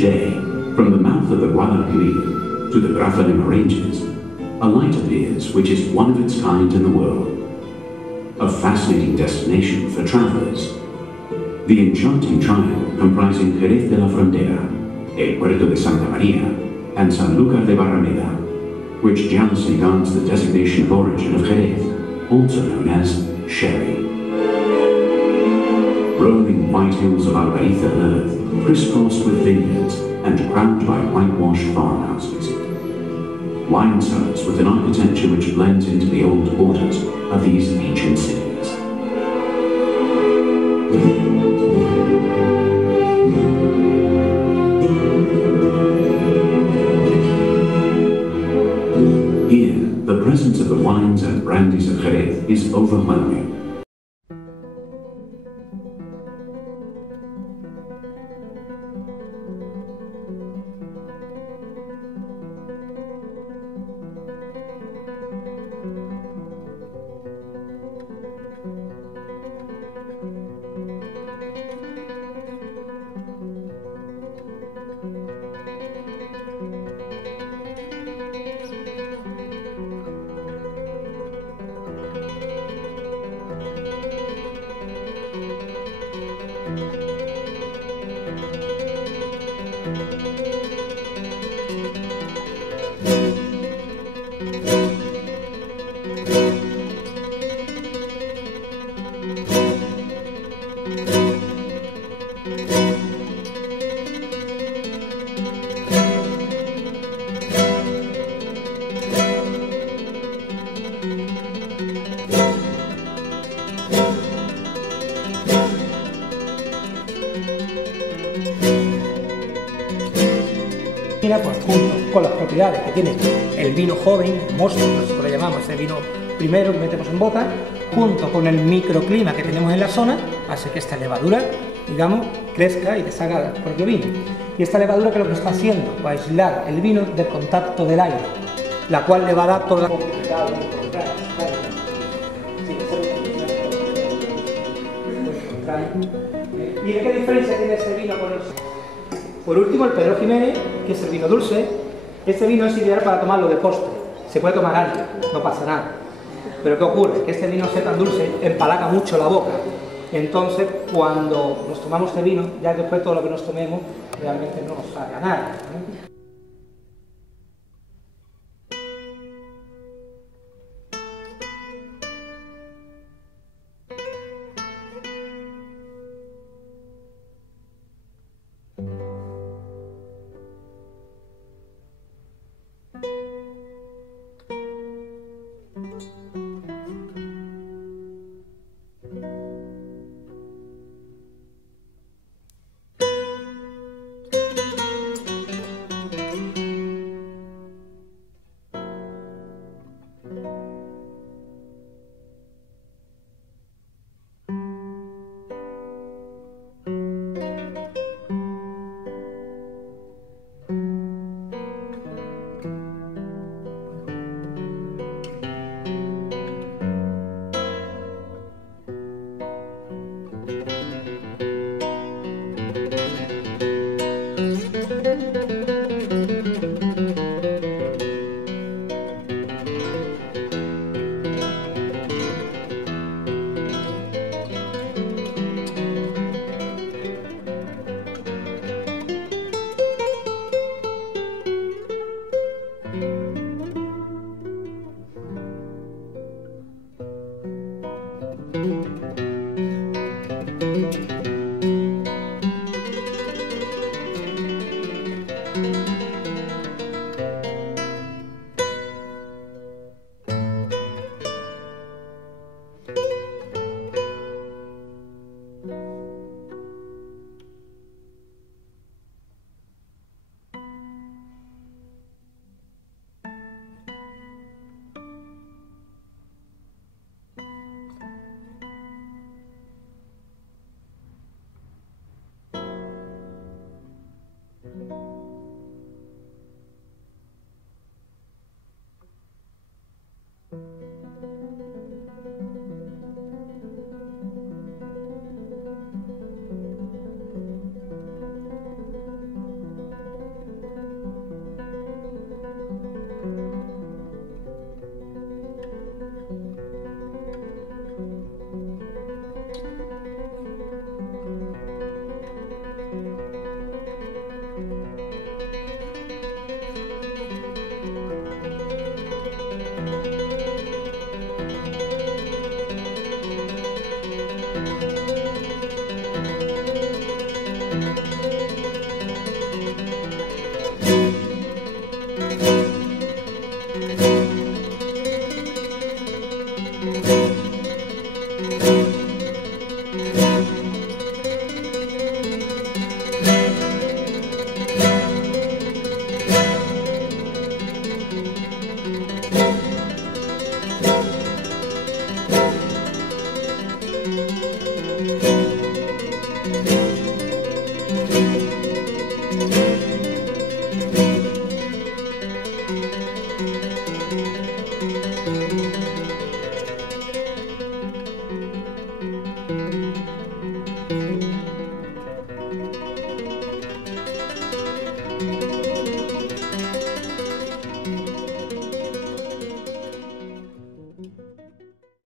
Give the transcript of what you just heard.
Each day, from the mouth of the Guadalquivir to the Grazalema Ranges, a light appears which is one of its kind in the world. A fascinating destination for travelers. The enchanting triangle comprising Jerez de la Frontera, El Puerto de Santa Maria, and Sanlúcar de Barrameda, which jealously guards the designation of origin of Jerez, also known as Sherry. Rolling white hills of Albariza earth, crisscrossed with vineyards and crowned by whitewashed farmhouses. Wine cellars with an architecture which blends into the old borders of these ancient cities. Here, the presence of the wines and brandies of Jerez is overwhelming. Pues junto con las propiedades que tiene el vino joven, el mosto, nosotros le llamamos ese vino primero que metemos en bota, junto con el microclima que tenemos en la zona, hace que esta levadura, digamos, crezca y deshaga el propio vino. Y esta levadura, que lo que está haciendo, va a aislar el vino del contacto del aire, la cual le va a dar toda la... ¿Y de qué diferencia tiene este vino con los...? Por último, el Pedro Jiménez, que es el vino dulce. Este vino es ideal para tomarlo de postre. Se puede tomar antes, no pasa nada. Pero ¿qué ocurre? Que este vino, sea tan dulce, empalaga mucho la boca. Entonces, cuando nos tomamos este vino, ya después todo lo que nos tomemos, realmente no nos sabe a nada, ¿no?